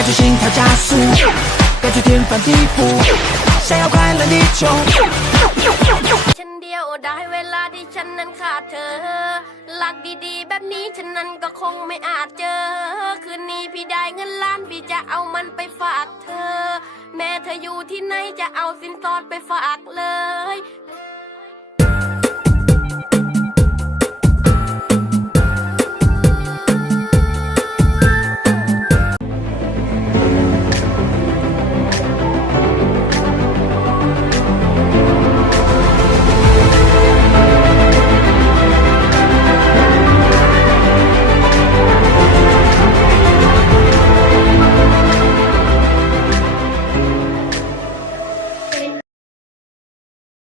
感觉心跳加速，感觉天翻地覆，想要快乐地球。ฉันเดียวได้เวลาที่ฉันนั้นขาดเธอหลักดีๆแบบนี้ฉันนั้นก็คงไม่อาจเจอคืนนี้พี่ได้เงินล้านพี่จะเอามันไปฝากเธอแม่เธออยู่ที่ไหนจะเอาสินสอดไปฝากเลย